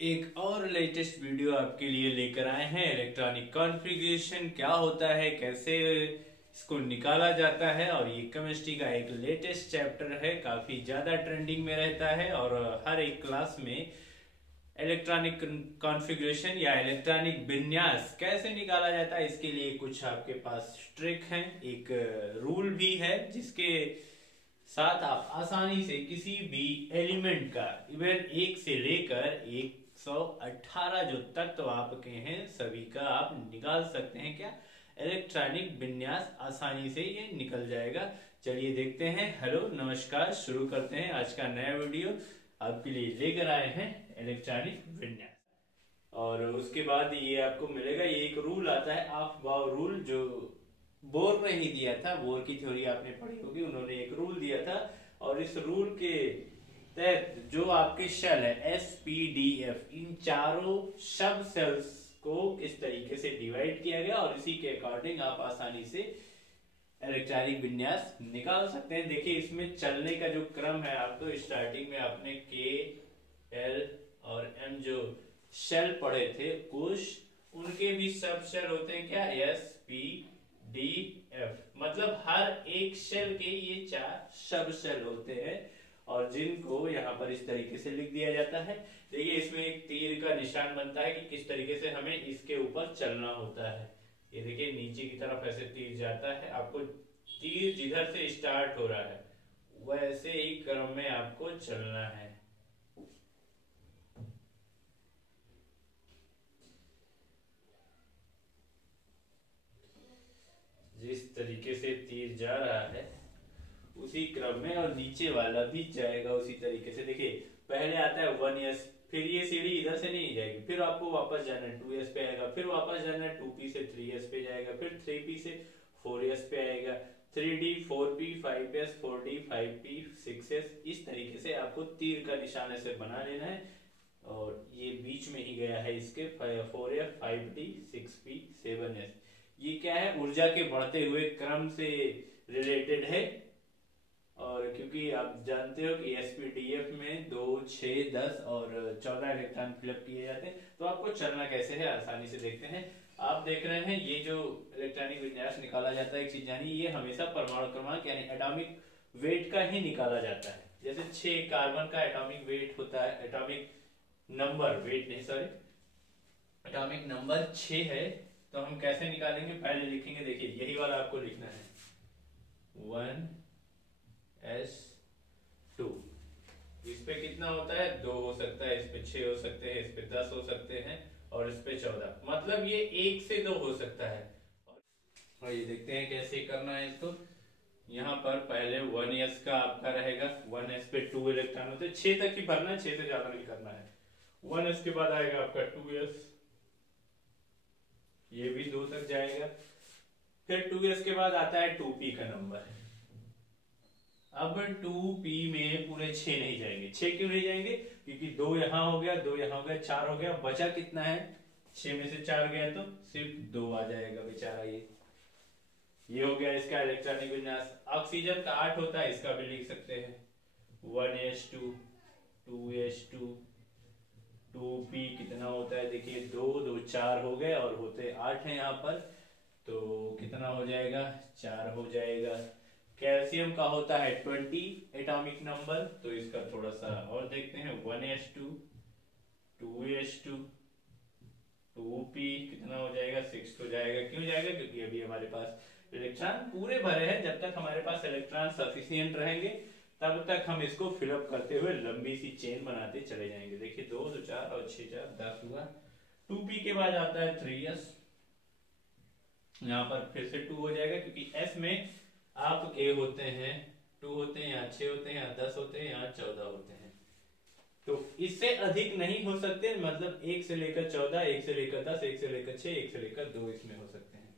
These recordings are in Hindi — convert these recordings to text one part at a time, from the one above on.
एक और लेटेस्ट वीडियो आपके लिए लेकर आए हैं। इलेक्ट्रॉनिक कॉन्फ़िगरेशन क्या होता है, कैसे इसको निकाला जाता है, और ये केमिस्ट्री का एक लेटेस्ट चैप्टर है, काफी ज्यादा ट्रेंडिंग में रहता है। और हर एक क्लास में इलेक्ट्रॉनिक कॉन्फ़िगरेशन या इलेक्ट्रॉनिक विन्यास कैसे निकाला जाता है, इसके लिए कुछ आपके पास ट्रिक हैं, एक रूल भी है जिसके साथ आप आसानी से किसी भी एलिमेंट का इवन एक से लेकर 118 जो तत्व आपके हैं सभी का आप निकाल सकते हैं। क्या इलेक्ट्रॉनिक विन्यास आसानी से ये निकल जाएगा। चलिए देखते हैं। हेलो नमस्कार, शुरू करते हैं आज का नया वीडियो। आपके लिए लेकर आए हैं इलेक्ट्रॉनिक विन्यास, और उसके बाद ये आपको मिलेगा, ये एक रूल आता है ऑफ बाउ रूल, जो बोर ने ही दिया था। बोर की थ्योरी आपने पढ़ी होगी, उन्होंने एक रूल दिया था, और इस रूल के तहत जो आपके शेल है SPDF, इन चारों सब सेल्स को इस तरीके से डिवाइड किया गया, और इसी के अकॉर्डिंग आप आसानी से इलेक्ट्रॉनिक विन्यास निकाल सकते हैं। देखिए इसमें चलने का जो क्रम है, आप तो स्टार्टिंग में आपने K, L और M जो शेल पढ़े थे कुछ, उनके भी सब शेल होते हैं क्या, SPDF, मतलब हर एक शेल के ये 4 सब शेल होते हैं, और जिनको यहाँ पर इस तरीके से लिख दिया जाता है। देखिए इसमें एक तीर का निशान बनता है कि किस तरीके से हमें इसके ऊपर चलना होता है। ये देखिए नीचे की तरफ ऐसे तीर जाता है, आपको तीर जिधर से स्टार्ट हो रहा है वैसे ही क्रम में आपको चलना है। जिस तरीके से तीर जा रहा है उसी क्रम में, और नीचे वाला भी जाएगा उसी तरीके से। देखिए पहले आता है 1S, फिर ये सीढ़ी इधर से नहीं जाएगी, फिर आपको वापस जाना है 2S पे आएगा, फिर वापस जाना है 2P से 3S पे जाएगा, फिर 3P से 4S पे आएगा, 3D 4P 5S 4D 5P 6S। इस तरीके से आपको तीर का निशान ऐसे बना लेना है, और ये बीच में ही गया है इसके 4F 5D 6P 7S। ये क्या है, ऊर्जा के बढ़ते हुए क्रम से रिलेटेड है। और क्योंकि आप जानते हो कि SPDF में 2, 6, 10 और 14 इलेक्ट्रॉन फिलअप किए जाते हैं, तो आपको चलना कैसे है आसानी से देखते हैं। आप देख रहे हैं ये जो इलेक्ट्रॉनिक विन्यास निकाला जाता है, एक चीज जानिए, ये हमेशा परमाणु क्रमांक यानी एटॉमिक वेट का ही निकाला जाता है। जैसे 6 कार्बन का एटॉमिक वेट होता है, एटॉमिक नंबर, वेट नहीं सॉरी, एटॉमिक नंबर 6 है, तो हम कैसे निकालेंगे, पहले लिखेंगे। देखिए यही वाला आपको लिखना है 1S2। इस पे कितना होता है, 2 हो सकता है, इस पे 6 हो सकते हैं, इस पे 10 हो सकते हैं, और इस पे 14, मतलब ये 1 से 2 हो सकता है। और ये देखते हैं कैसे करना है इसको। यहाँ पर पहले 1S का आपका रहेगा, 1S पे 2 इलेक्ट्रॉन होते हैं, 6 तक ही भरना है, 6 से ज्यादा नहीं करना है। 1S के बाद आएगा आपका 2S, ये भी 2 तक जाएगा। फिर 2S के बाद आता है 2P का नंबर। अब 2P में पूरे 6 नहीं जाएंगे। 6 क्यों नहीं जाएंगे, क्योंकि 2 यहां हो गया, 2 यहां हो गया, 4 हो गया, बचा कितना है, 6 में से 4 गया तो सिर्फ 2 आ जाएगा बेचारा। ये हो गया इसका इलेक्ट्रॉनिक विन्यास। ऑक्सीजन का 8 होता है, इसका भी लिख सकते हैं 1S2 2S2 2P कितना होता है, देखिए 2 2 4 हो गए, और होते 8 है यहाँ पर, तो कितना हो जाएगा, 4 हो जाएगा। कैल्शियम का होता है 20 एटॉमिक नंबर, तो इसका थोड़ा सा और देखते हैं 1S2 2S2 2P कितना हो जाएगा, 6 हो जाएगा। क्यों जाएगा, क्योंकि अभी हमारे पास इलेक्ट्रॉन पूरे भरे हैं। जब तक हमारे पास इलेक्ट्रॉन सफिशिएंट रहेंगे तब तक हम इसको फिलअप करते हुए लंबी सी चेन बनाते चले जाएंगे। देखिए 2 2 4 और 6 4 10 हुआ। 2P के बाद आता है 3S, यहाँ पर फिर से 2 हो जाएगा, क्योंकि S में आपके होते हैं 2 होते हैं, यहाँ 6 होते हैं, यहाँ 10 होते हैं, यहाँ 14 होते हैं, तो इससे अधिक नहीं हो सकते। मतलब 1 से लेकर 14, 1 से लेकर 10, 1 से लेकर 6, 1 से लेकर 2 इसमें हो सकते हैं।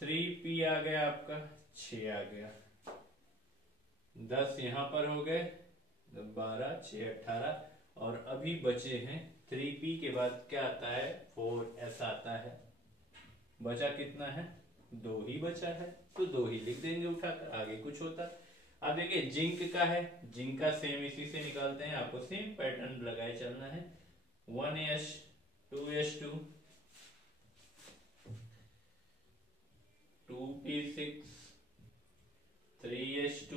3P आ गया आपका, 6 आ गया, 10 यहाँ पर हो गए, 12 6 18, और अभी बचे हैं 3P के बाद क्या आता है, 4S आता है। बचा कितना है, 2 ही बचा है, तो 2 ही लिख देंगे उठाकर, आगे कुछ होता। अब देखिए जिंक का है, जिंक का सेम इसी से निकालते हैं, आपको सेम पैटर्न लगाए चलना है। 1s 2s2 2p6 3s2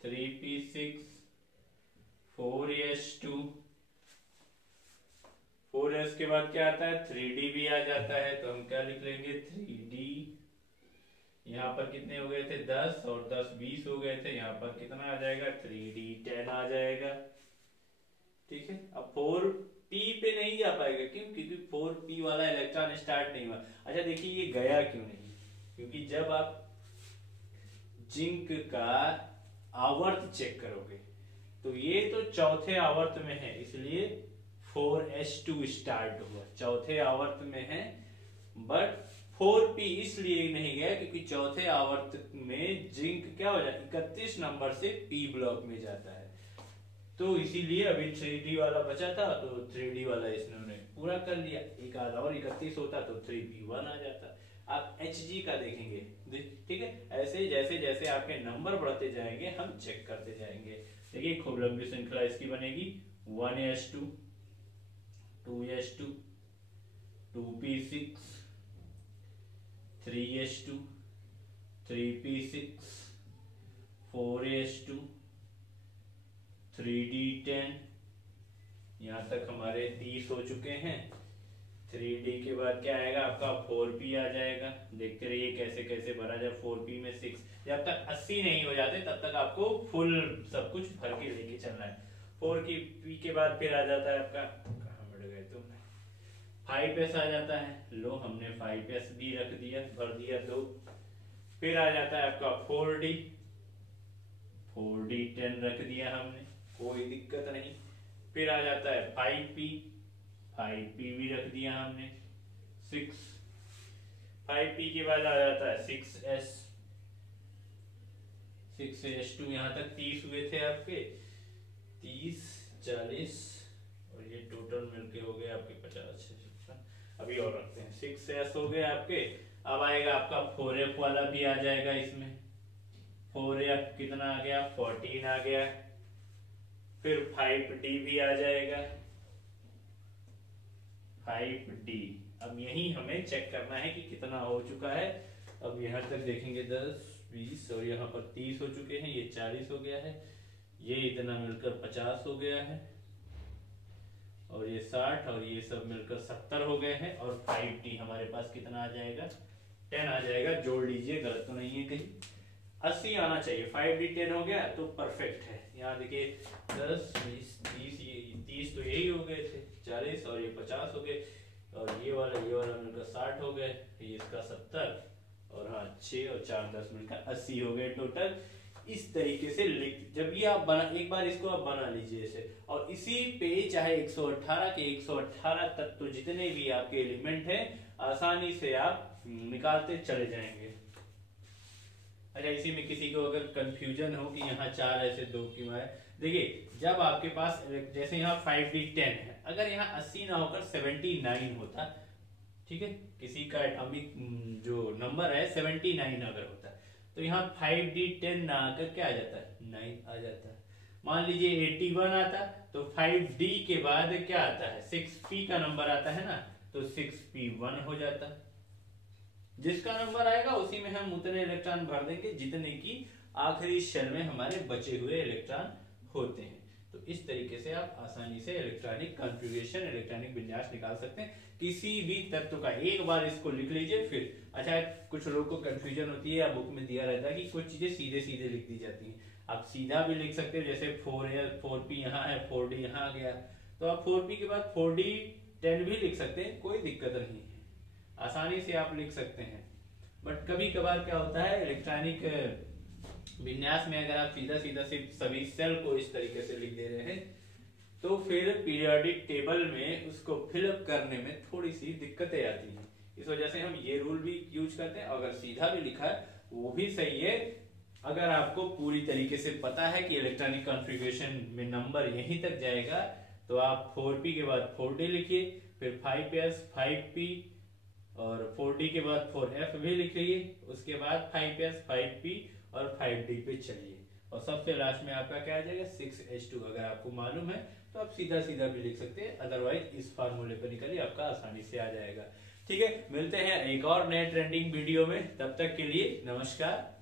3p6 4s2 4s के बाद क्या आता है 3d भी आ जाता है, तो हम क्या लिख लेंगे 3d। यहाँ पर कितने हो गए थे 10 और 10 20 हो गए थे, यहाँ पर कितना आ जाएगा 3d 10 आ जाएगा। ठीक है, अब 4p पे नहीं जा पाएगा, क्यों? क्योंकि 4p वाला इलेक्ट्रॉन स्टार्ट नहीं हुआ। अच्छा देखिए ये गया क्यों नहीं, क्योंकि जब आप जिंक का आवर्त चेक करोगे तो ये तो चौथे आवर्त में है, इसलिए 4s2 स्टार्ट हुआ, चौथे आवर्त में है। बट 4p इसलिए नहीं गया क्योंकि चौथे आवर्त में जिंक क्या हो जाता है 31 नंबर से p ब्लॉक में जाता है, तो इसीलिए अभी 3d वाला बचा था, तो 3d वाला इन्होंने पूरा कर लिया। एक आधा और 31 होता तो 3p1 आ जाता। आप Hg का देखेंगे, ठीक है, ऐसे जैसे जैसे आपके नंबर बढ़ते जाएंगे हम चेक करते जाएंगे। देखिए खूब लंबी श्रृंखला इसकी बनेगी 1s2 2s2 2p6 3s2 3p6 4s2 3d10। यहाँ तक हमारे 30 हो चुके हैं। 3d के बाद क्या आएगा आपका 4p आ जाएगा। देखते रहिए कैसे कैसे भरा जाए। 4p में 6, जब तक 80 नहीं हो जाते तब तक आपको फुल सब कुछ भर के लेके चलना है। 4p के बाद फिर आ जाता है आपका, कहाँ बढ़ गए तुम, 5s आ जाता है। लो हमने 5s भी रख दिया, भर दिया 2। फिर आ जाता है आपका 4d 10 रख दिया हमने, कोई दिक्कत नहीं। फिर आ जाता है 5p भी रख दिया हमने। 5p के बाद आ जाता है 6s2। यहाँ तक 30 हुए थे आपके, 30 40 और ये टोटल मिलके हो गए आपके 50। अभी और रखते हैं, 6s हो गए आपके। अब आएगा आपका 4f वाला भी आ जाएगा इसमें। 4f कितना आ गया 14 आ गया। फिर 5d भी आ जाएगा 5d। अब यही हमें चेक करना है कि कितना हो चुका है। अब यहाँ तक देखेंगे 10 20 और यहाँ पर 30 हो चुके हैं, ये 40 हो गया है, ये इतना मिलकर 50 हो गया है और ये 60 और ये सब मिलकर 70 हो गए हैं। और 5d हमारे पास कितना आ जाएगा 10 आ जाएगा। जोड़ लीजिए, गलत तो नहीं है कहीं, 80 आना चाहिए। 5d 10 हो गया तो परफेक्ट है। यहाँ देखिए 10 20 30, ये 30 तो यही हो गए थे, 40 और ये 50 हो गए और ये वाला मिलकर 60 हो गए, ये इसका 70 और हाँ 6 और 4 10 मिलकर 80 हो गए टोटल। इस तरीके से लिख, जब ये आप बना, एक बार इसको आप बना लीजिए इसे, और इसी पे चाहे 118 के 118 तत्व जितने भी आपके एलिमेंट हैं आसानी से आप निकालते चले जाएंगे। अच्छा इसी में किसी को अगर कंफ्यूजन हो कि यहाँ 4 ऐसे 2 क्यों है, देखिए जब आपके पास जैसे यहाँ 5d 10 है, अगर यहाँ 80 ना होकर 79 होता, ठीक है, किसी का एटॉमिक जो नंबर है 79 अगर होता तो यहाँ 5d 10 ना आकर क्या आ जाता है 9 आ जाता है। मान लीजिए 81 आता तो 5d के बाद क्या आता है 6p का नंबर आता है ना, तो 6p1 हो जाता। जिसका नंबर आएगा उसी में हम उतने इलेक्ट्रॉन भर देंगे जितने की आखिरी शेल में हमारे बचे हुए इलेक्ट्रॉन होते हैं। तो इस तरीके से आप आसानी से इलेक्ट्रॉनिक कॉन्फ़िगरेशन, इलेक्ट्रॉनिक विन्यास निकाल सकते हैं किसी भी तत्व का। एक बार इसको लिख लीजिए फिर। अच्छा कुछ लोगों को कंफ्यूजन होती है या बुक में दिया रहता है कि कुछ चीजें सीधे सीधे लिख दी जाती हैं, आप सीधा भी लिख सकते हो, जैसे 4p यहाँ है 4d यहाँ आ गया, तो आप 4p के बाद 4d 10 भी लिख सकते हैं, कोई दिक्कत नहीं है, आसानी से आप लिख सकते हैं। बट कभी कभार क्या होता है इलेक्ट्रॉनिक विन्यास में अगर आप सीधा सीधा सिर्फ सभी सेल को इस तरीके से लिख दे रहे हैं तो फिर पीरियोडिक टेबल में उसको फिलअप करने में थोड़ी सी दिक्कतें आती हैं। इस वजह से हम ये रूल भी यूज करते हैं। अगर सीधा भी लिखा है वो भी सही है, अगर आपको पूरी तरीके से पता है कि इलेक्ट्रॉनिक कॉन्फ़िगरेशन में नंबर यहीं तक जाएगा तो आप 4p के बाद 4d लिखिए, फिर 5s 5p और 4d के बाद 4f भी लिखिए, उसके बाद 5s 5p और 5d पे चलिए और सबसे लास्ट में आपका क्या आ जाएगा 6s2। अगर आपको मालूम है तो आप सीधा सीधा भी लिख सकते हैं, अदरवाइज इस फार्मूले पर निकालिए, आपका आसानी से आ जाएगा। ठीक है, मिलते हैं एक और नए ट्रेंडिंग वीडियो में, तब तक के लिए नमस्कार।